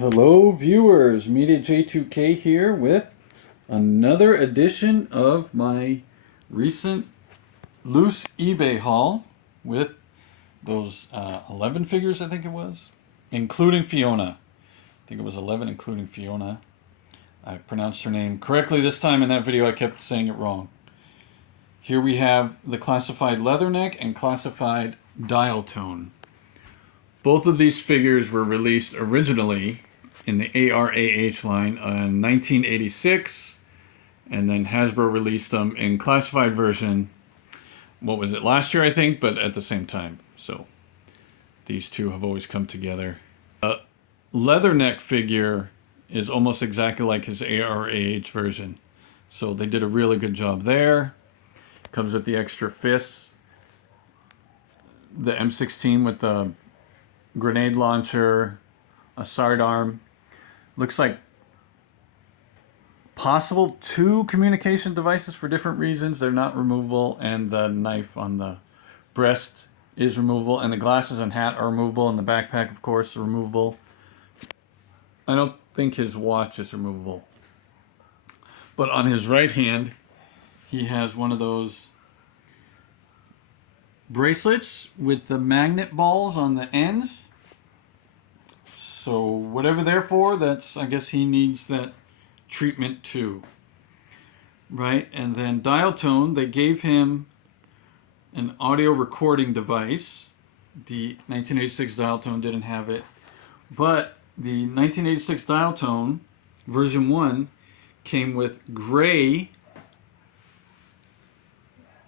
Hello viewers, Media J2K here with another edition of my recent loose eBay haul with those 11 figures, I think it was, including Fiona. I think it was 11 including Fiona. I pronounced her name correctly this time. In that video I kept saying it wrong. Here we have the classified Leatherneck and classified Dial Tone. Both of these figures were released originally in the ARAH line in 1986, and then Hasbro released them in classified version, what was it, last year I think, but at the same time. So these two have always come together. Leatherneck figure is almost exactly like his ARAH version, so they did a really good job there. Comes with the extra fists, the M16 with the grenade launcher, a sidearm. Looks like possible 2 communication devices for different reasons. They're not removable, and the knife on the breast is removable, and the glasses and hat are removable, and the backpack, of course, is removable. I don't think his watch is removable. But on his right hand, he has one of those bracelets with the magnet balls on the ends. So whatever they're for, that's, I guess he needs that treatment too. Right? And then Dial Tone, they gave him an audio recording device. The 1986 Dial Tone didn't have it. But the 1986 Dial Tone, version 1, came with gray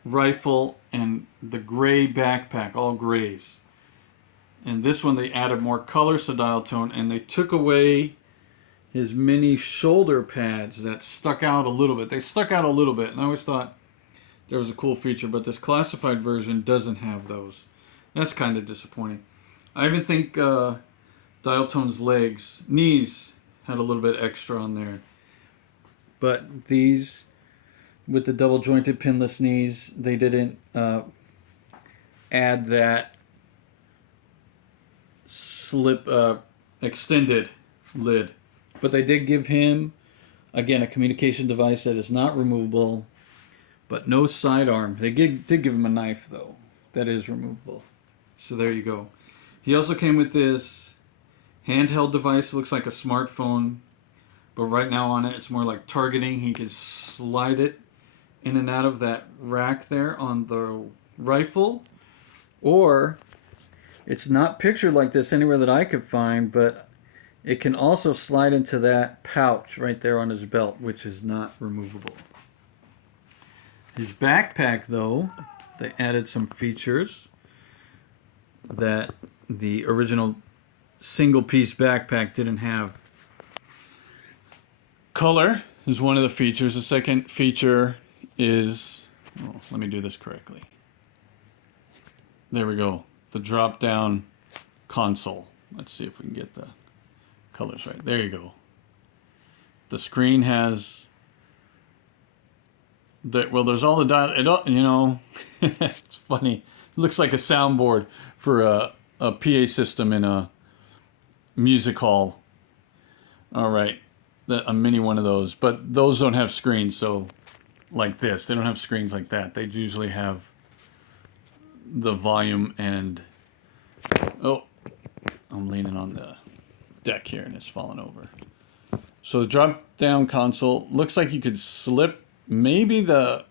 rifle and the gray backpack, all grays. And this one they added more colors to Dial Tone, and they took away his mini shoulder pads that stuck out a little bit. They stuck out a little bit, and I always thought there was a cool feature, but this classified version doesn't have those. That's kind of disappointing. I even think Dial Tone's knees had a little bit extra on there. But these, with the double jointed pinless knees, they didn't add that extended lid. But they did give him, again, a communication device that is not removable, but no sidearm. They did give him a knife, though, that is removable. So there you go. He also came with this handheld device. It looks like a smartphone, but right now on it, it's more like targeting. He can slide it in and out of that rack there on the rifle, or it's not pictured like this anywhere that I could find, but it can also slide into that pouch right there on his belt, which is not removable. His backpack, though, they added some features that the original single-piece backpack didn't have. Color is one of the features. The second feature is, oh, let me do this correctly. There we go. The drop-down console. Let's see if we can get the colors right. There you go. The screen has there's all the dial. You know, it's funny. It looks like a soundboard for a PA system in a music hall. All right, a mini one of those, but those don't have screens. So, like this, they don't have screens like that. They usually have the volume and, oh, I'm leaning on the deck here and it's falling over. So the drop down console looks like you could slip maybe the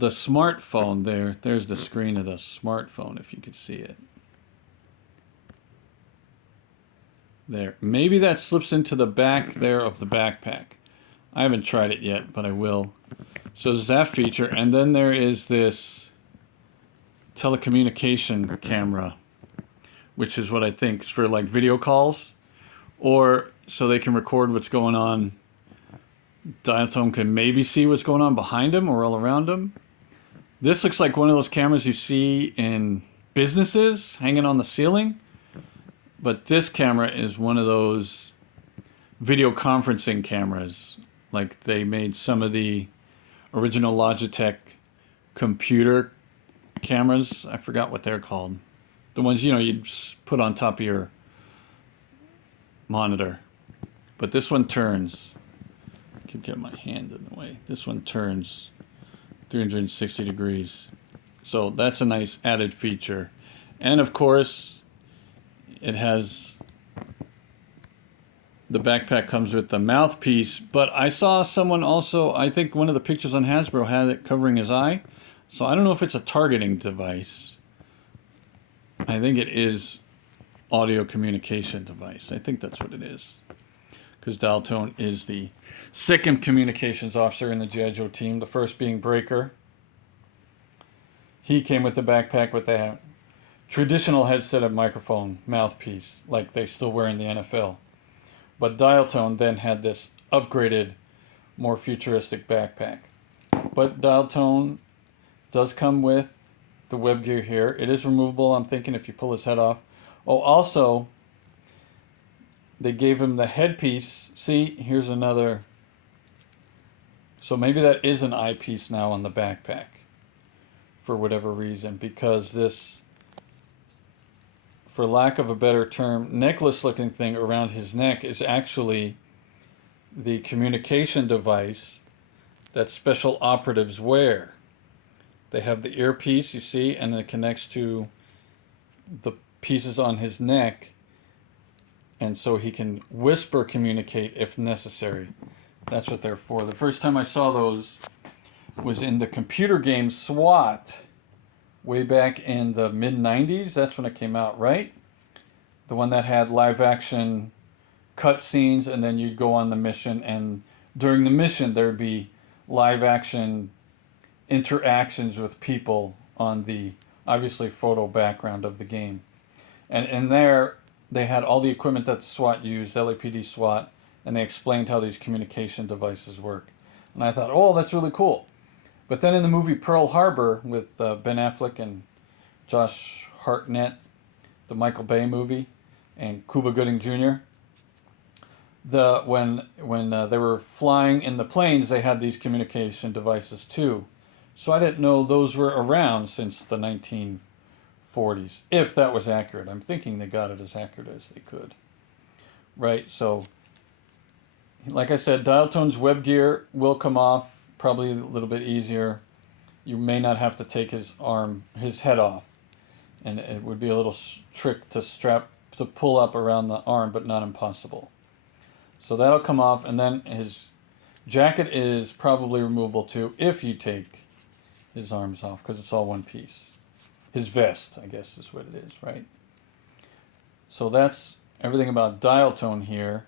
smartphone there. There's the screen of the smartphone if you could see it. There. Maybe that slips into the back there of the backpack. I haven't tried it yet, but I will. So there's that feature, and then there is this telecommunication camera, which is what I think is for like video calls, or so they can record what's going on. Dial Tone can maybe see what's going on behind him or all around him. This looks like one of those cameras you see in businesses hanging on the ceiling, but this camera is one of those video conferencing cameras. Like they made some of the original Logitech computer cameras. I forgot what they're called. The ones, you know, you'd put on top of your monitor. But this one turns. I keep getting my hand in the way. This one turns 360 degrees. So that's a nice added feature. And of course, it has, the backpack comes with the mouthpiece, but I saw someone also, I think one of the pictures on Hasbro had it covering his eye. So I don't know if it's a targeting device. I think it is audio communication device. I think that's what it is. Because Dial Tone is the second communications officer in the G.I. Joe team, the first being Breaker. He came with the backpack with the traditional headset and microphone mouthpiece, like they still wear in the NFL. But Dial Tone then had this upgraded, more futuristic backpack. But Dial Tone does come with the web gear here. It is removable, I'm thinking, if you pull his head off. Oh, also, they gave him the headpiece. See, here's another. So maybe that is an eyepiece now on the backpack for whatever reason, because this, for lack of a better term, necklace looking thing around his neck is actually the communication device that special operatives wear. They have the earpiece, you see, and it connects to the pieces on his neck, and so he can whisper communicate if necessary. That's what they're for. The first time I saw those was in the computer game SWAT, way back in the mid-90s. That's when it came out, right? The one that had live action cutscenes, and then you'd go on the mission, and during the mission there'd be live action interactions with people on the obviously photo background of the game. And in there they had all the equipment that SWAT used, LAPD SWAT, and they explained how these communication devices work. And I thought, oh, that's really cool. But then in the movie Pearl Harbor with Ben Affleck and Josh Hartnett, the Michael Bay movie, and Cuba Gooding Jr., when they were flying in the planes, they had these communication devices too. So I didn't know those were around since the 1940s, if that was accurate. I'm thinking they got it as accurate as they could. Right, so like I said, Dial Tone's web gear will come off probably a little bit easier. You may not have to take his head off, and it would be a little trick to pull up around the arm, but not impossible. So that'll come off, and then his jacket is probably removable too if you take his arms off, because it's all one piece. His vest, I guess, is what it is, right? So that's everything about Dial Tone here.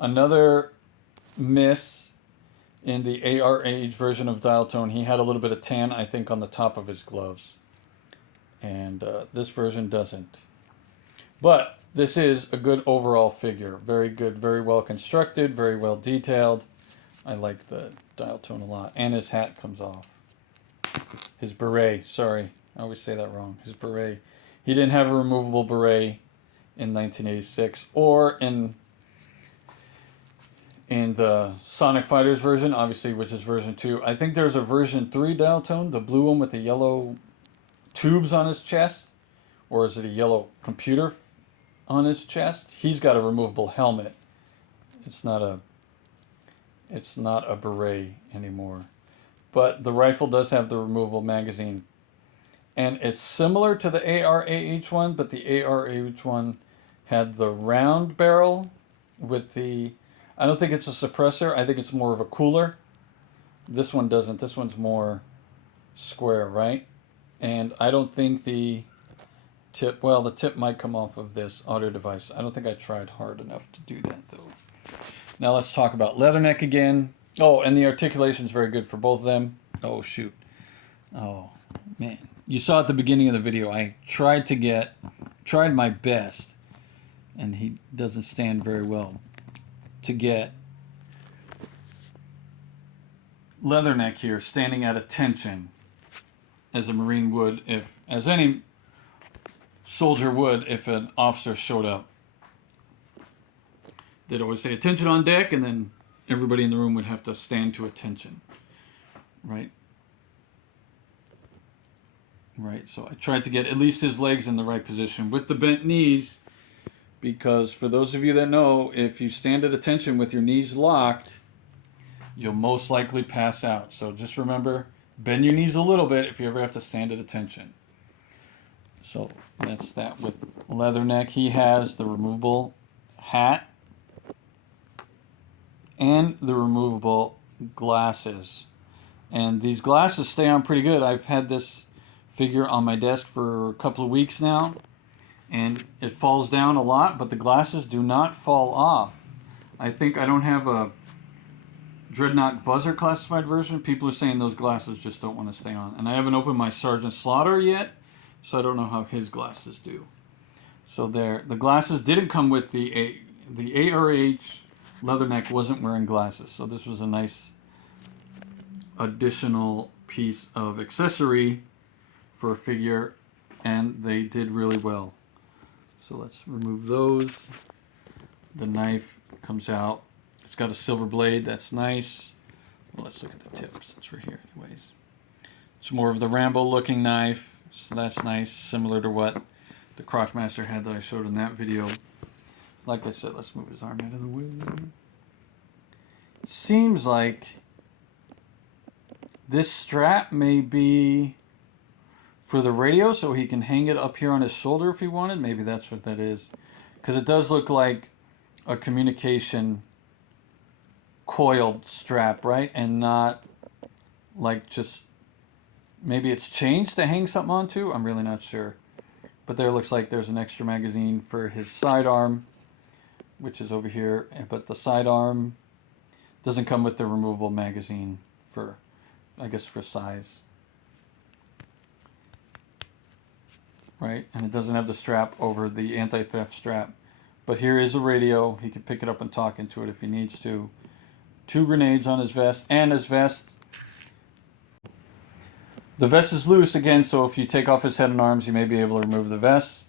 Another miss in the AR Age version of Dial Tone, he had a little bit of tan, I think, on the top of his gloves. And this version doesn't. But this is a good overall figure. Very good, very well constructed, very well detailed. I like the Dial Tone a lot. And his hat comes off. His beret, sorry. I always say that wrong. His beret. He didn't have a removable beret in 1986 or in the Sonic Fighters version, obviously, which is version 2. I think there's a version 3 Dial Tone, the blue one with the yellow tubes on his chest. Or is it a yellow computer on his chest? He's got a removable helmet. It's not a beret anymore. But the rifle does have the removable magazine. And it's similar to the AR-AH one, but the AR-AH one had the round barrel with the... I don't think it's a suppressor. I think it's more of a cooler. This one doesn't. This one's more square, right? And I don't think the tip... Well, the tip might come off of this audio device. I don't think I tried hard enough to do that, though. Now let's talk about Leatherneck again. Oh, and the articulation is very good for both of them. Oh, shoot. Oh, man. You saw at the beginning of the video, I tried my best, and he doesn't stand very well, to get Leatherneck here standing at attention, as a Marine would, as any soldier would if an officer showed up. They'd always say, attention on deck, and then everybody in the room would have to stand to attention, right? right? So I tried to get at least his legs in the right position with the bent knees, because for those of you that know, if you stand at attention with your knees locked, you'll most likely pass out. So just remember, bend your knees a little bit if you ever have to stand at attention. So that's that with Leatherneck. He has the removable hat and the removable glasses. And these glasses stay on pretty good. I've had this figure on my desk for a couple of weeks now, and it falls down a lot, but the glasses do not fall off. I think I don't have a Dreadnought Buzzer classified version. People are saying those glasses just don't want to stay on. And I haven't opened my Sergeant Slaughter yet, so I don't know how his glasses do. So there, the glasses didn't come with the ARH. Leatherneck wasn't wearing glasses, so this was a nice additional piece of accessory for a figure, and they did really well. So let's remove those. The knife comes out. It's got a silver blade. That's nice. Well, let's look at the tip since we're here anyways. It's more of the Rambo looking knife, so that's nice, similar to what the Crocmaster had that I showed in that video. Like I said, let's move his arm out of the way. Seems like this strap may be for the radio, so he can hang it up here on his shoulder if he wanted. Maybe that's what that is. Because it does look like a communication coiled strap, right? And not like just, maybe it's changed to hang something onto. I'm really not sure. But there looks like there's an extra magazine for his sidearm, which is over here. But the sidearm doesn't come with the removable magazine for, I guess, for size. Right? And it doesn't have the strap over the anti-theft strap. But here is a radio. He can pick it up and talk into it if he needs to. 2 grenades on his vest, and his vest. The vest is loose again, so if you take off his head and arms, you may be able to remove the vest.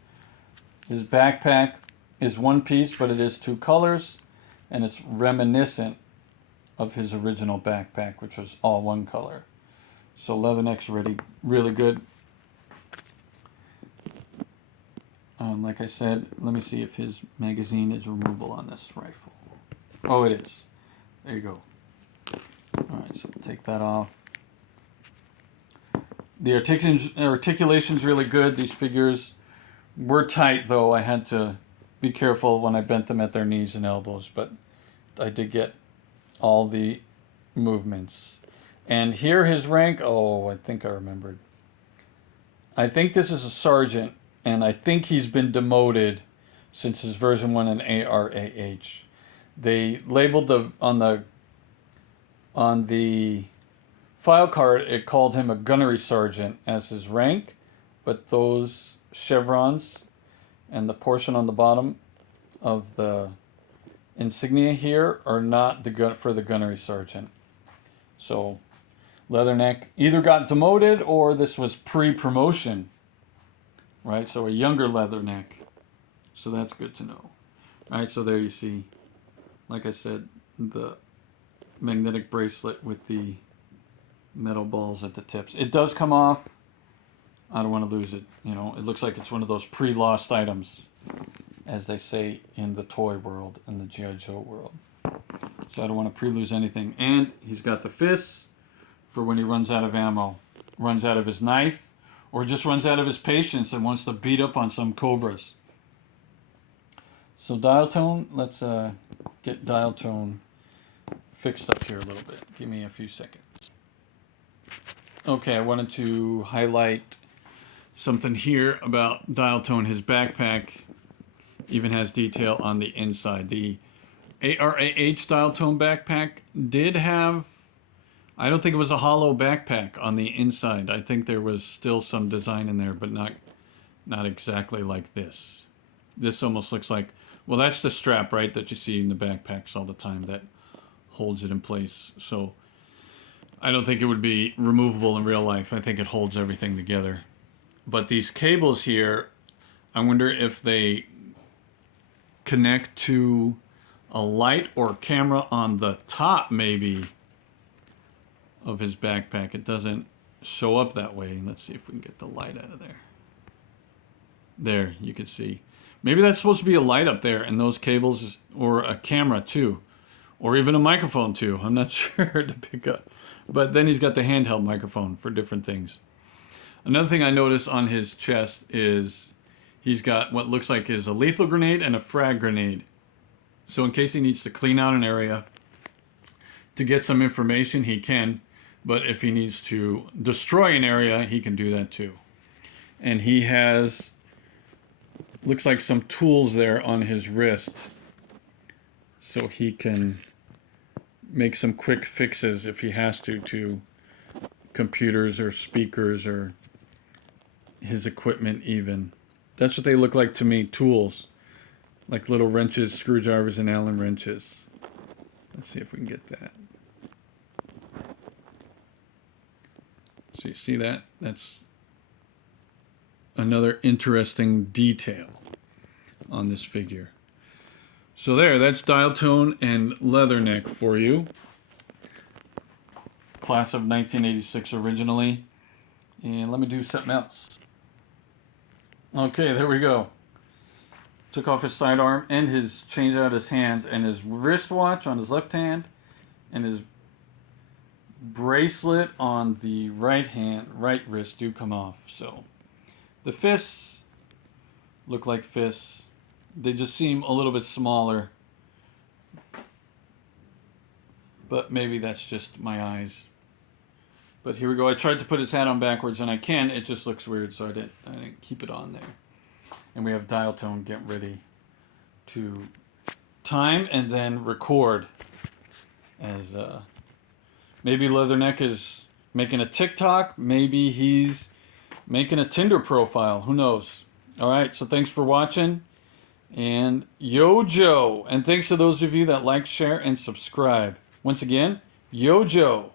His backpack is one piece, but it is 2 colors, and it's reminiscent of his original backpack, which was all 1 color. So Leatherneck's really good. Like I said, let me see if his magazine is removable on this rifle. Oh, it is. There you go. Alright, so take that off. The articulation's really good. These figures were tight, though. I had to be careful when I bent them at their knees and elbows, but I did get all the movements. And here his rank, oh, I think I remembered. I think this is a sergeant, and I think he's been demoted since his version 1 in ARAH. They labeled on the file card, it called him a gunnery sergeant as his rank, but those chevrons and the portion on the bottom of the insignia here are not for the gunnery sergeant. So Leatherneck either got demoted or this was pre-promotion, right? So a younger Leatherneck. So that's good to know. All right, so there you see, like I said, the magnetic bracelet with the metal balls at the tips. It does come off. I don't want to lose it. You know, it looks like it's one of those pre-lost items, as they say in the toy world and the G.I. Joe world. So I don't want to pre-lose anything. And he's got the fists for when he runs out of ammo, runs out of his knife, or just runs out of his patience and wants to beat up on some cobras. So dial tone, let's get dial tone fixed up here a little bit. Give me a few seconds. Okay, I wanted to highlight something here about dial tone. His backpack even has detail on the inside. The ARAH dial tone backpack did have, I don't think it was a hollow backpack on the inside. I think there was still some design in there, but not exactly like this. This almost looks like, well, that's the strap, right, that you see in the backpacks all the time that holds it in place. So I don't think it would be removable in real life. I think it holds everything together. But these cables here, I wonder if they connect to a light or camera on the top, maybe, of his backpack. It doesn't show up that way. Let's see if we can get the light out of there. There, you can see. Maybe that's supposed to be a light up there and those cables, or a camera too, or even a microphone too. I'm not sure to pick up. But then he's got the handheld microphone for different things. Another thing I noticed on his chest is he's got what looks like is a lethal grenade and a frag grenade. So in case he needs to clean out an area to get some information, he can. But if he needs to destroy an area, he can do that too. And he has, looks like some tools there on his wrist. So he can make some quick fixes if he has to computers or speakers or his equipment even. That's what they look like to me, tools. Like little wrenches, screwdrivers, and Allen wrenches. Let's see if we can get that. So you see that? That's another interesting detail on this figure. So there, that's Dial Tone and Leatherneck for you. Class of 1986 originally. And let me do something else. Okay, there we go. Took off his sidearm and changed out his hands, and his wristwatch on his left hand and his bracelet on the right wrist do come off. So the fists look like fists. They just seem a little bit smaller. But maybe that's just my eyes. But here we go. I tried to put his hat on backwards, and I can. It just looks weird, so I didn't keep it on there. And we have Dial Tone getting ready to time and then record. As maybe Leatherneck is making a TikTok. Maybe he's making a Tinder profile. Who knows? All right, so thanks for watching. And Yo Joe. And thanks to those of you that like, share, and subscribe. Once again, Yo Joe.